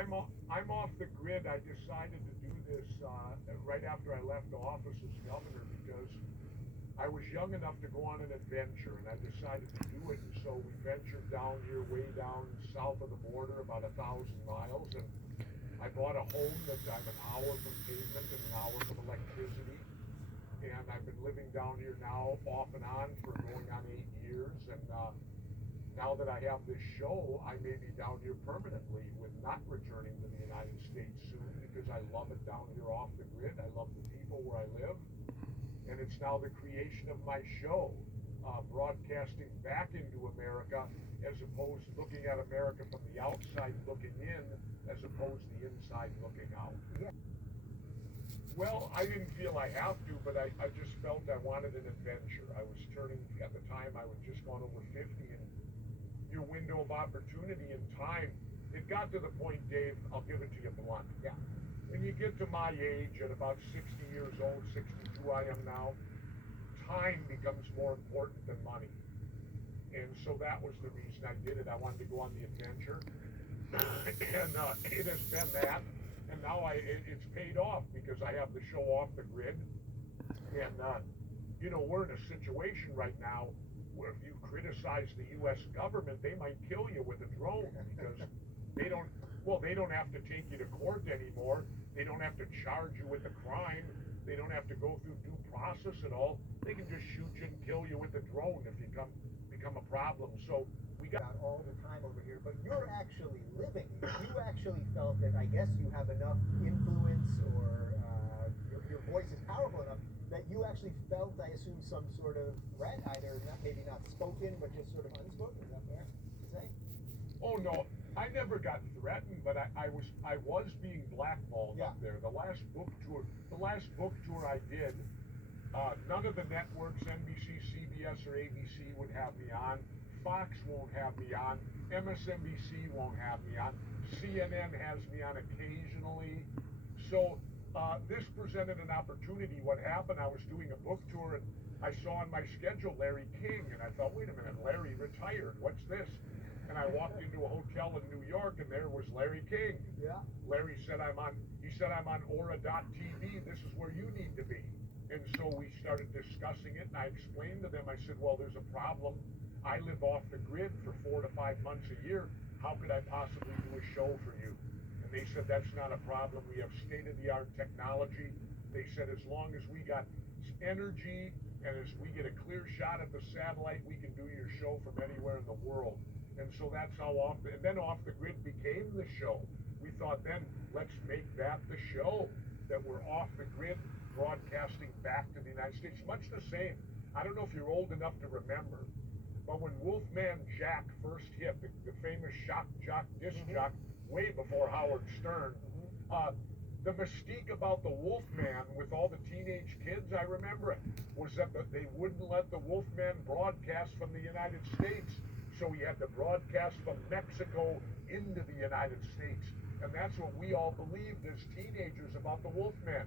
I'm off the grid. I decided to do this right after I left office as governor because I was young enough to go on an adventure, and I decided to do it. And so we ventured down here, way down south of the border, about 1,000 miles, and I bought a home that I'm an hour from pavement and an hour from electricity. And I've been living down here now off and on for going on 8 years. And now that I have this show, I may be down here permanently with not returning to the United States soon because I love it down here off the grid. I love the people where I live. And it's now the creation of my show, broadcasting back into America as opposed to looking at America from the outside looking in as opposed to the inside looking out. Yeah. Well, I didn't feel I have to, but I just felt I wanted an adventure. I was turning, at the time, I was just gone over 50, and your window of opportunity and time, it got to the point, Dave, I'll give it to you blunt. Yeah. When you get to my age, at about 60 years old, 62 I am now, time becomes more important than money. And so that was the reason I did it. I wanted to go on the adventure. And it has been that. And now it's paid off because I have the show off the grid. And, we're in a situation right now where if you criticize the U.S. government, they might kill you with a drone because they don't have to take you to court anymore. They don't have to charge you with a crime. They don't have to go through due process at all. They can just shoot you and kill you with a drone if you become a problem. So we got all the time over here, but you're actually living. You actually felt that I guess you have enough influence or your voice is powerful enough that you actually felt, I assume, some sort of threat, either maybe not spoken, but just sort of unspoken. Is that fair to say? Oh no, I never got threatened, but I was being blackballed up there. The last book tour I did, none of the networks, NBC, CBS, or ABC would have me on. Fox won't have me on. MSNBC won't have me on. CNN has me on occasionally. So this presented an opportunity. What happened, I was doing a book tour and I saw on my schedule Larry King, and I thought, wait a minute, Larry retired. What's this? And I walked into a hotel in New York, and there was Larry King. Yeah. Larry said, I'm on Aura.tv. This is where you need to be. And so we started discussing it, and I explained to them, I said, well, there's a problem. I live off the grid for 4 to 5 months a year. How could I possibly do a show for you? And they said, that's not a problem. We have state-of-the-art technology. They said, as long as we got energy and as we get a clear shot at the satellite, we can do your show from anywhere in the world. And so that's how off the grid became the show. We thought then, let's make that the show, that we're off the grid broadcasting back to the United States. Much the same. I don't know if you're old enough to remember, but when Wolfman Jack first hit, the famous shock jock, disc jock, way before Howard Stern, the mystique about the Wolfman with all the teenage kids, I remember it, was that they wouldn't let the Wolfman broadcast from the United States. So he had to broadcast from Mexico into the United States. And that's what we all believed as teenagers about the Wolfman.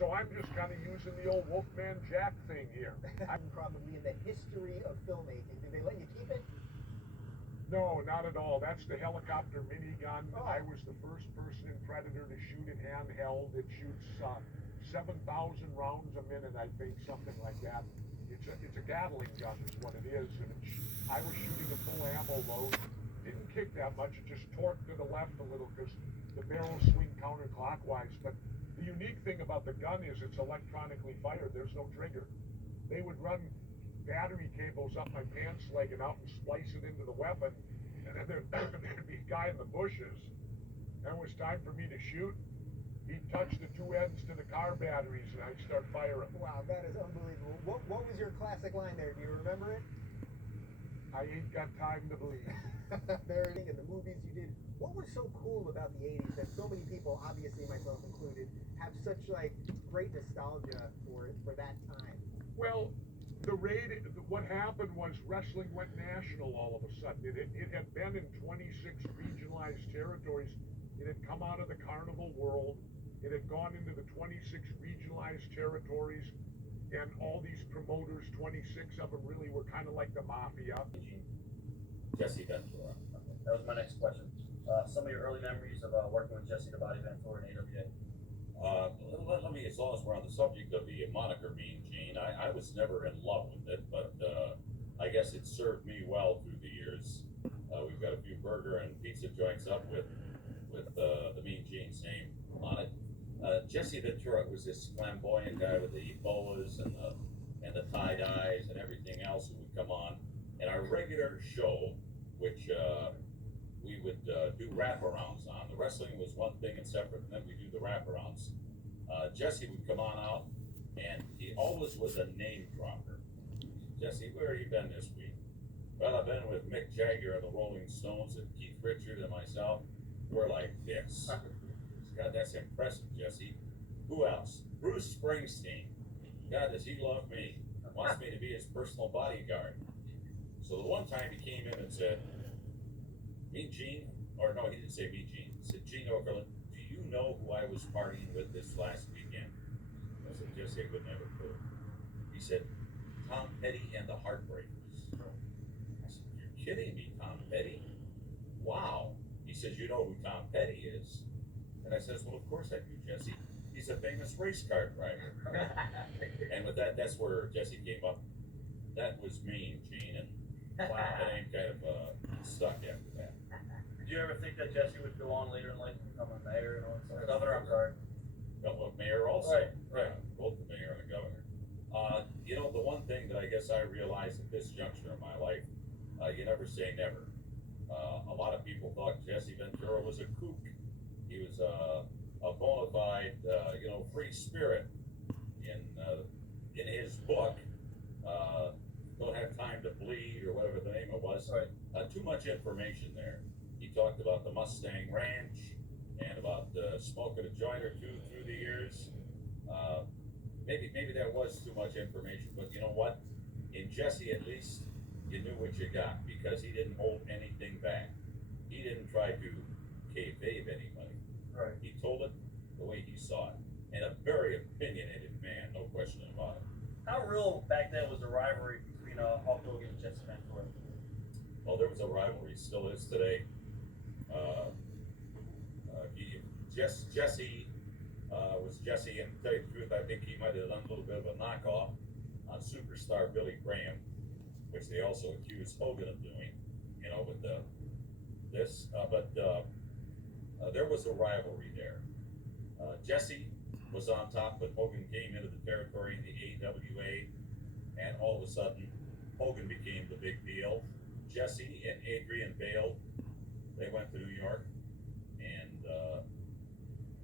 So I'm just kind of using the old Wolfman Jack thing here. I'm probably in the history of filmmaking. Did they let you keep it? No, not at all. That's the helicopter minigun. Oh. I was the first person in Predator to shoot it handheld. It shoots 7,000 rounds a minute, I think, something like that. It's a Gatling gun is what it is, and I was shooting a full ammo load. Didn't kick that much, it just torqued to the left a little because the barrels swing counterclockwise. But the unique thing about the gun is it's electronically fired. There's no trigger. They would run battery cables up my pants leg and out and splice it into the weapon, and then there'd be a guy in the bushes, and it was time for me to shoot. He'd touch the two ends to the car batteries, and I'd start firing. Wow, that is unbelievable. What was your classic line there? Do you remember it? I ain't got time to bleed. There, in the movies you did. What was so cool about the 80s that so many people, obviously myself included, have such great nostalgia for that time? Well, what happened was wrestling went national all of a sudden. It had been in 26 regionalized territories. It had come out of the carnival world. It had gone into the 26 regionalized territories, and all these promoters, 26 of them really were kind of like the mafia. Jesse Ventura. That was my next question. some of your early memories of working with Jesse the Body Ventura in AWA. Let me, as long as we're on the subject of the moniker Mean Gene, I was never in love with it, but I guess it served me well through the years. We've got a few burger and pizza joints up with the Mean Gene's name on it. Jesse Ventura was this flamboyant guy with the boas and the tie dyes and everything else who would come on. And our regular show, which we would do wraparounds on. The wrestling was one thing and separate, and then we do the wraparounds. Jesse would come on out, and he always was a name dropper. Jesse, where have you been this week? Well, I've been with Mick Jagger and the Rolling Stones and Keith Richards and myself. We're like this. God, that's impressive, Jesse. Who else? Bruce Springsteen. God, does he love me? Wants me to be his personal bodyguard. So the one time he came in and said, Mean Gene, or no, he didn't say Mean Gene. He said, Gene Okerlund, do you know who I was partying with this last weekend? I said, Jesse, I couldn't have a clue. He said, Tom Petty and the Heartbreakers. I said, you're kidding me, Tom Petty? Wow. He says, you know who Tom Petty is? And I says, well, of course I do, Jesse. He's a famous race car driver. And with that, that's where Jesse came up. That was Mean Gene, and the name kind of stuck after that. Did you ever think that Jesse would go on later in life and become a mayor and all that stuff? Governor, I'm sorry. Well, mayor also. Right. Both the mayor and the governor. You know, the one thing that I guess I realized at this juncture in my life, you never say never. A lot of people thought Jesse Ventura was a kook. He was a bona fide, free spirit. In his book, Don't Have Time to Bleed, or whatever the name it was, too much information there. He talked about the Mustang Ranch and about smoking a joint or two through the years. Maybe that was too much information, but you know what? In Jesse, at least, you knew what you got, because he didn't hold anything back. He didn't try to kayfabe anybody. Right. He told it the way he saw it. And a very opinionated man, no question about it. How real back then was the rivalry between Hulk Hogan and Jesse Ventura? Well, there was a rivalry, still is today. Jesse was Jesse, and to tell you the truth, I think he might have done a little bit of a knockoff on superstar Billy Graham, which they also accused Hogan of doing, with this. But there was a rivalry there. Jesse was on top, but Hogan came into the territory in the AWA, and all of a sudden, Hogan became the big deal. Jesse and Adrian bailed. They went to New York, and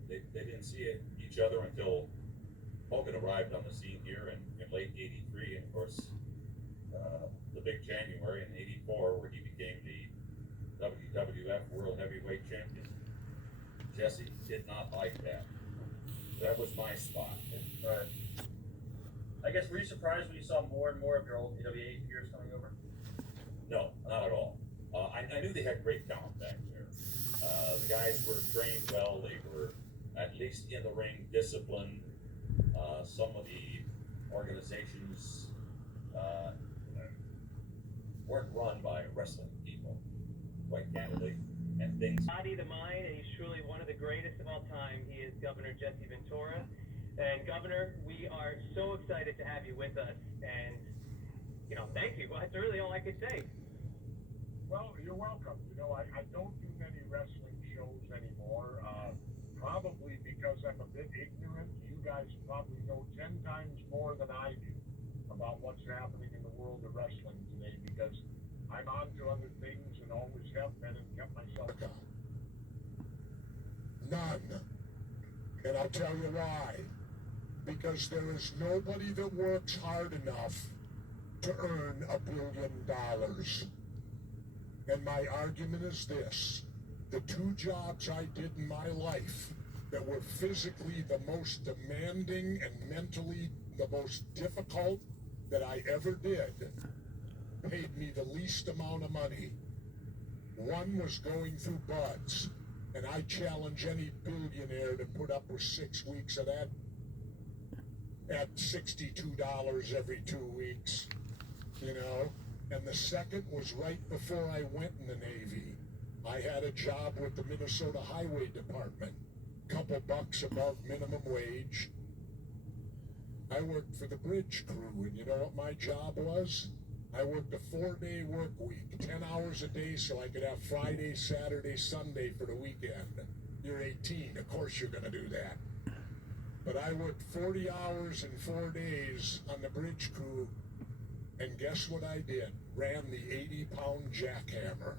they didn't see each other until Hogan arrived on the scene here in late '83, and of course, the big January in '84, where he became the WWF World Heavyweight Champion. Jesse did not like that. That was my spot. Right. I guess, were you surprised when you saw more and more of your old AWA peers coming over? No, not at all. I knew they had great talent back there. The guys were trained well. They were at least in the ring, disciplined. Some of the organizations weren't run by wrestling people, quite candidly, and things. Body, the mind, and he's truly one of the greatest of all time. He is Governor Jesse Ventura. And Governor, we are so excited to have you with us. And, thank you. That's really all I could say. Well, you're welcome. I don't do many wrestling shows anymore, probably because I'm a bit ignorant. You guys probably know 10 times more than I do about what's happening in the world of wrestling today, because I'm on to other things and always have been, and kept myself going. None. And I'll tell you why. Because there is nobody that works hard enough to earn $1 billion. And my argument is this: the two jobs I did in my life that were physically the most demanding and mentally the most difficult that I ever did paid me the least amount of money. One was going through buds, and I challenge any billionaire to put up with 6 weeks of that at $62 every 2 weeks, And the second was right before I went in the Navy. I had a job with the Minnesota Highway Department, couple bucks above minimum wage. I worked for the bridge crew, and you know what my job was? I worked a 4-day work week, 10 hours a day, so I could have Friday, Saturday, Sunday for the weekend. You're 18, of course you're gonna do that. But I worked 40 hours in 4 days on the bridge crew, and guess what I did? Ran the 80-pound jackhammer.